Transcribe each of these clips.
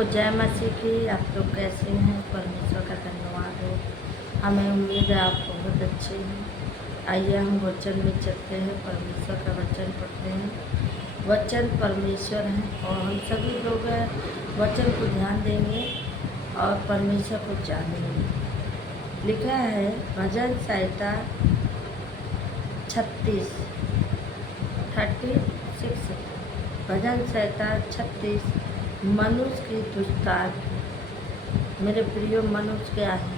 सबको जय मसीह की। आप लोग कैसे हैं? परमेश्वर का धन्यवाद हो। हमें उम्मीद है आप बहुत अच्छे हैं। आइए हम वचन में चलते हैं, परमेश्वर का वचन पढ़ते हैं। वचन परमेश्वर है और हम सभी लोग वचन को ध्यान देंगे और परमेश्वर को जानेंगे। लिखा है भजन संहिता 36 भजन संहिता 36 मनुष्य की दुष्टांत। मेरे प्रिय, मनुष्य क्या है?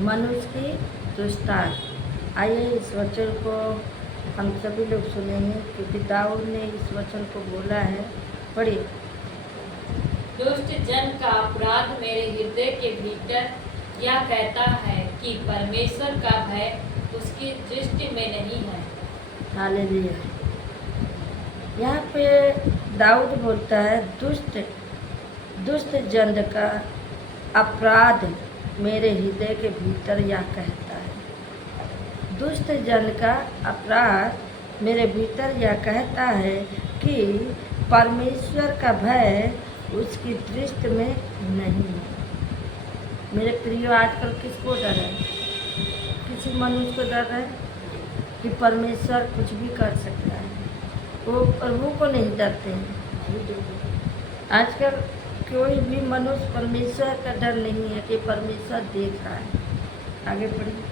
मनुष्य की दुष्टांत। आइए इस वचन को हम सभी लोग सुनेंगे, क्योंकि दाऊद ने इस वचन को बोला है। पढ़िए। दुष्ट जन का अपराध मेरे हृदय के भीतर यह कहता है कि परमेश्वर का भय उसकी दृष्टि में नहीं है। हालेलुया। यहाँ पे दाऊद बोलता है दुष्ट जन का अपराध मेरे हृदय के भीतर यह कहता है। दुष्ट जन का अपराध मेरे भीतर यह कहता है कि परमेश्वर का भय उसकी दृष्टि में नहीं है। मेरे प्रियो, आजकल किसको डर है? किसी मनुष्य को डर है कि परमेश्वर कुछ भी कर सकता है। वो प्रभु को नहीं डरते हैं। आजकल कोई भी मनुष्य परमेश्वर का डर नहीं है कि परमेश्वर देख रहा है। आगे बढ़िए।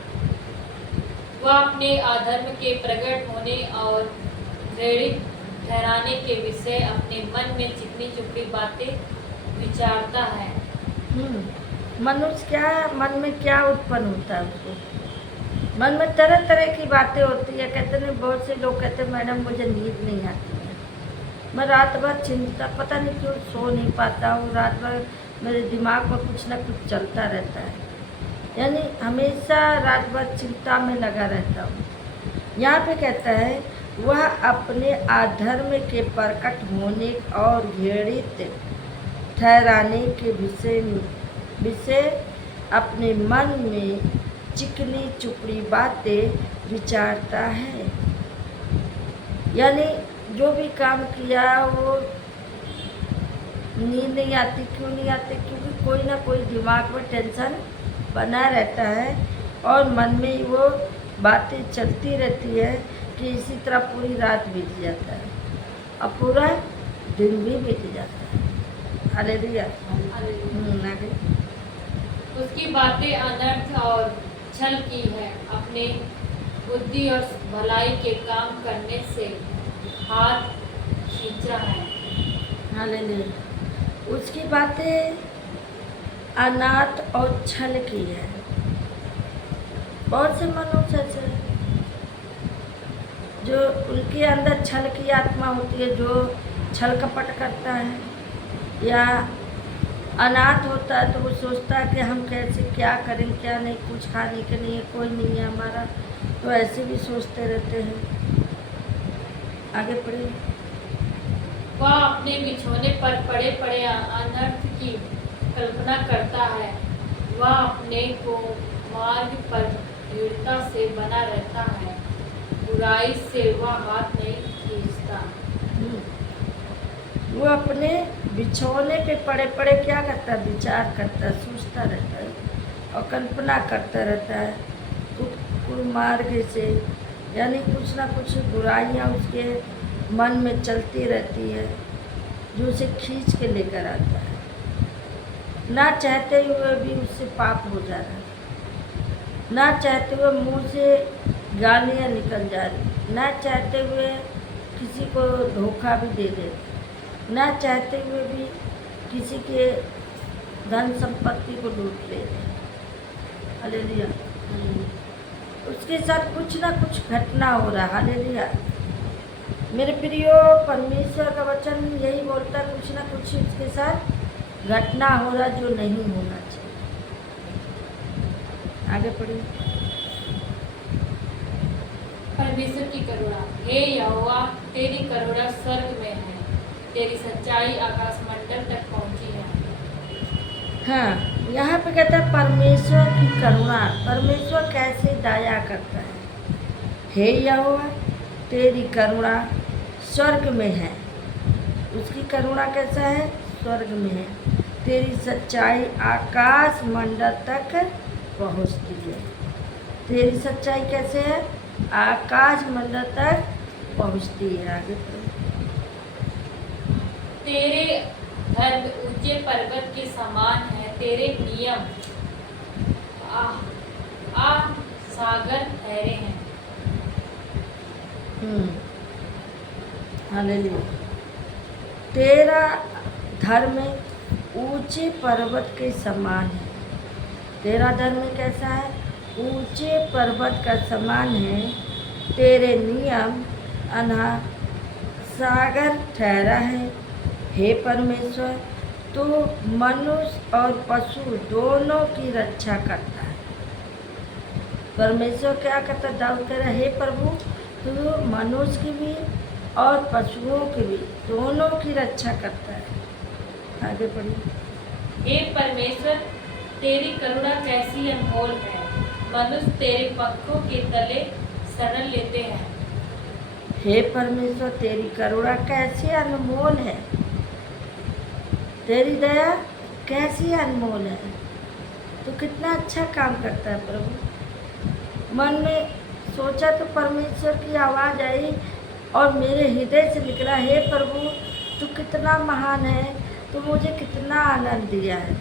वह अपने अधर्म के प्रकट होने और घृणित ठहराने के विषय अपने मन में चिकनी चुपड़ी बातें विचारता है। मनुष्य क्या मन में क्या उत्पन्न होता है? उसको मन में तरह तरह की बातें होती है। कहते हैं, बहुत से लोग कहते हैं मैडम मुझे नींद नहीं आती है, मैं रात भर चिंता, पता नहीं क्यों सो नहीं पाता हूँ। रात भर मेरे दिमाग में कुछ ना कुछ चलता रहता है, यानी हमेशा रात भर चिंता में लगा रहता हूँ। यहाँ पे कहता है वह अपने अधर्म के प्रकट होने और घृणित ठहराने के विषय अपने मन में चिकनी चुपड़ी बातें विचारता है। यानी जो भी काम किया वो नींद नहीं आती। क्यों नहीं आती? क्योंकि कोई ना कोई दिमाग में टेंशन बना रहता है और मन में वो बातें चलती रहती है कि इसी तरह पूरी रात बीत जाता है और पूरा दिन भी बीत जाता है। हालेलुया। आगे। उसकी बातें अनर्थ और छल की है। अपने बुद्धि और भलाई के काम करने से हाथ खींचा है। हालेलुया। उसकी बातें अनाथ और छल की है। बहुत से मनुष्य ऐसे हैं जो उनके अंदर छल की आत्मा होती है, जो छल कपट करता है या अनाथ होता है तो वो सोचता है कि हम कैसे क्या करें, क्या नहीं, कुछ खाने के लिए कोई नहीं है हमारा, तो ऐसे भी सोचते रहते हैं। आगे पढ़िए। वह अपने बिछौने पर पड़े पड़े अनर्थ की कल्पना करता है। वह अपने को मार्ग पर दृढ़ता से बना रहता है। बुराई से वह हाथ नहीं खींचता। वो अपने बिछौने पे पड़े पड़े क्या करता है? विचार करता है, सोचता रहता है और कल्पना करता रहता है कुमार्ग से, यानी कुछ ना कुछ बुराइयाँ उसके मन में चलती रहती है जो उसे खींच के लेकर आता है। ना चाहते हुए भी उससे पाप हो जा रहा है, ना चाहते हुए मुंह से गालियाँ निकल जा रही, ना चाहते हुए किसी को धोखा भी दे देते, ना चाहते हुए भी किसी के धन संपत्ति को लूट ले रहे। हालेलुया। उसके साथ कुछ ना कुछ घटना हो रहा है। हालेलुया। मेरे प्रियो, परमेश्वर का वचन यही बोलता है, कुछ ना कुछ उसके साथ घटना हो रहा जो नहीं होना चाहिए। आगे पढ़िए। परमेश्वर की करुणा। हे यहोवा, तेरी करुणा स्वर्ग में है, तेरी सच्चाई आकाश मंडल तक पहुंची है। हाँ, यहाँ पे कहता है परमेश्वर की करुणा। परमेश्वर कैसे दया करता है? हे यहोवा, तेरी करुणा स्वर्ग में है। उसकी करुणा कैसा है? स्वर्ग में है, तेरी सच्चाई आकाश मंडल तक पहुँचती है। तेरी सच्चाई कैसे है? आकाश मंडल तक पहुँचती है। आगे तेरे धर्म ऊंचे पर्वत के समान है, तेरे नियम सागर ठहरे हैं। हालेलुया। तेरा धर्म ऊंचे पर्वत के समान है। तेरा धर्म कैसा है? ऊंचे पर्वत का समान है। तेरे नियम अना सागर ठहरा है। हे परमेश्वर, तू मनुष्य और पशु दोनों की रक्षा करता है। परमेश्वर क्या करता? दाऊद कह रहा है, हे प्रभु, तू मनुष्य की भी और पशुओं की भी दोनों की रक्षा करता है। आगे पढ़िए। हे परमेश्वर, तेरी करुणा कैसी अनमोल है, मनुष्य तेरे पंखों के तले शरण लेते हैं। हे परमेश्वर, तेरी करुणा कैसी अनमोल है, तेरी दया कैसी अनमोल है। तो कितना अच्छा काम करता है प्रभु। मन में सोचा तो परमेश्वर की आवाज़ आई और मेरे हृदय से निकला, हे प्रभु, तू कितना महान है, तू मुझे कितना आनंद दिया है,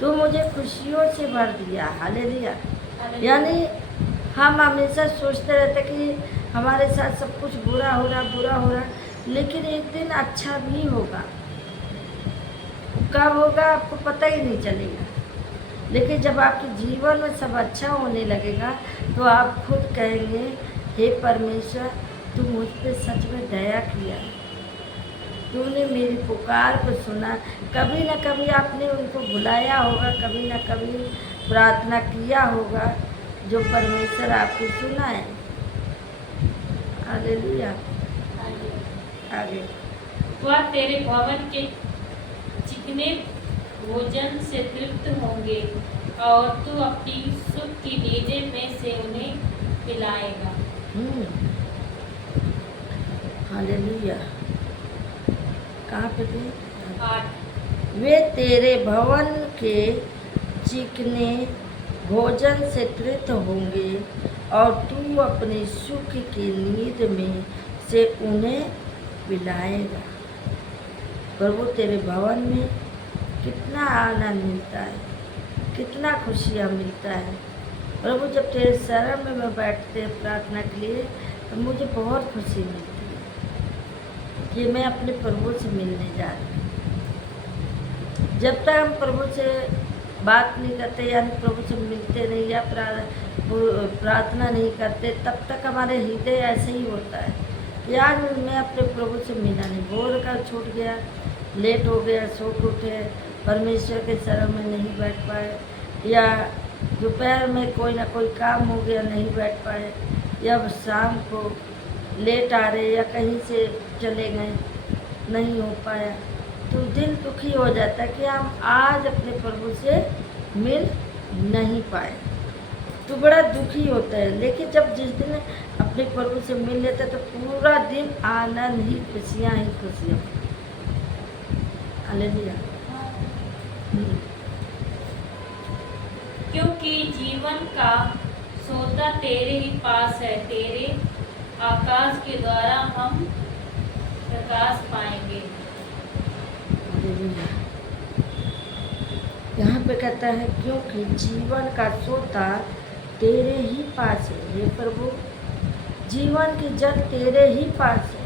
तू मुझे खुशियों से भर दिया। हालेलुया। यानी हम हमेशा सोचते रहते कि हमारे साथ सब कुछ बुरा हो रहा, लेकिन एक दिन अच्छा भी होगा। कब होगा आपको पता ही नहीं चलेगा, लेकिन जब आपके जीवन में सब अच्छा होने लगेगा तो आप खुद कहेंगे, हे परमेश्वर, तू मुझ पे सच में दया किया, तूने मेरी पुकार को सुना। कभी न कभी आपने उनको बुलाया होगा, कभी न कभी प्रार्थना किया होगा, जो परमेश्वर आपकी सुना है। हालेलुया। आगे। वह तेरे भवन के चिकने भोजन से तृप्त होंगे और तू अपनी सुख की नीजे में से उन्हें पिलाएगा। हालेलुया। कहाँ पे थे? 8। वे तेरे भवन के चिकने भोजन से तृप्त होंगे और तू अपने सुख की नींद में से उन्हें पिलाएगा। प्रभु, तेरे भवन में कितना आनंद मिलता है, कितना खुशियाँ मिलता है। प्रभु, जब तेरे शरण में मैं बैठते प्रार्थना के लिए तो मुझे बहुत खुशी मिलती है कि मैं अपने प्रभु से मिलने जा रही हूँ। जब तक हम प्रभु से बात नहीं करते, यानी प्रभु से मिलते नहीं या प्रार्थना नहीं करते, तब तक हमारे हृदय ऐसे ही होता है कि आज मैं अपने प्रभु से मिला नहीं, भोर का छूट गया, लेट हो गया, सो के उठे, परमेश्वर के शरण में नहीं बैठ पाए, या दोपहर में कोई ना कोई काम हो गया नहीं बैठ पाए, या शाम को लेट आ रहे या कहीं से चले गए, नहीं हो पाया, तो दिल दुखी हो जाता है कि हम आज अपने प्रभु से मिल नहीं पाए, तो बड़ा दुखी होता है। लेकिन जब जिस दिन अपने प्रभु से मिल लेते तो पूरा दिन आनंद ही, खुशियाँ ही खुशियाँ। हालेलुया। क्योंकि जीवन का सोता तेरे ही पास है, तेरे आकाश के द्वारा हम प्रकाश पाएंगे। यहाँ पे कहता है, क्योंकि जीवन का सोता तेरे ही पास है। हे प्रभु, जीवन की जल तेरे ही पास है,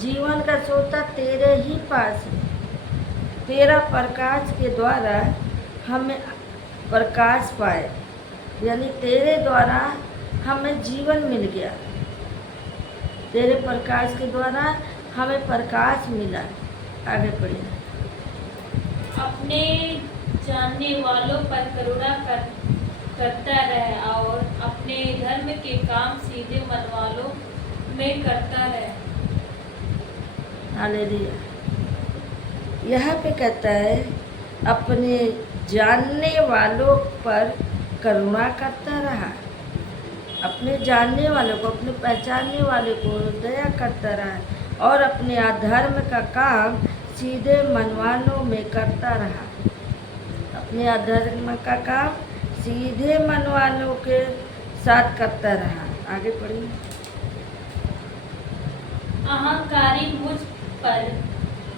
जीवन का सोता तेरे ही पास है। तेरा प्रकाश के द्वारा हमें प्रकाश पाए, यानी तेरे द्वारा हमें जीवन मिल गया, तेरे प्रकाश के द्वारा हमें प्रकाश मिला। आगे पढ़िए। अपने जानने वालों पर करुणा करता रहे और अपने धर्म के काम सीधे मन वालों में करता रहे। हालेलुया। यहाँ पे कहता है, अपने जानने वालों पर करुणा करता रहा, अपने जानने वालों को, अपने पहचानने वाले को दया करता रहा और अपने अधर्म का काम सीधे मनवानों में करता रहा। अपने अधर्म का काम सीधे मनवानों के साथ करता रहा। आगे पढ़िए। अहंकारी मुझ पर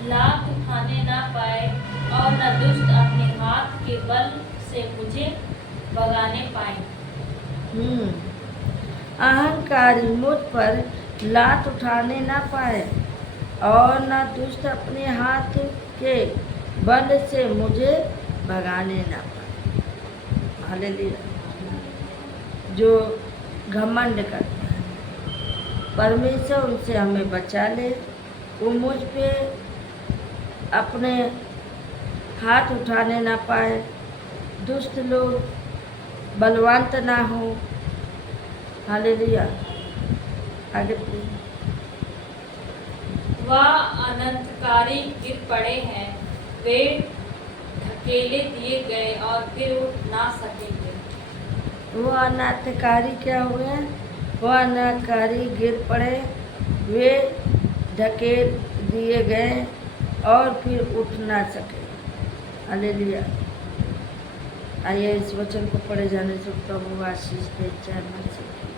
लात उठाने ना पाए और न दुष्ट अपने हाथ के बल से मुझे भगाने पाए। अहंकारी मुझ पर लात उठाने ना पाए और न दुष्ट अपने हाथ के बल से मुझे भगाने ना पाए। हालेलुया। जो घमंड करता है, परमेश्वर उनसे हमें बचा ले। वो मुझ पे अपने हाथ उठाने ना पाए, दुष्ट लोग बलवंत ना हो। हालेलुया। आगे प्लीज। वह अनंतकारी गिर पड़े हैं, वे धकेले दिए गए और फिर उठ ना सकेंगे। वो अनाथकारी क्या हुए? वो अनाथकारी गिर पड़े, वे धकेल दिए गए और फिर उठ ना सके। हालेलुया। आइए इस वचन को पढ़े जाने से प्रभु आशीष दे। जय मसीह।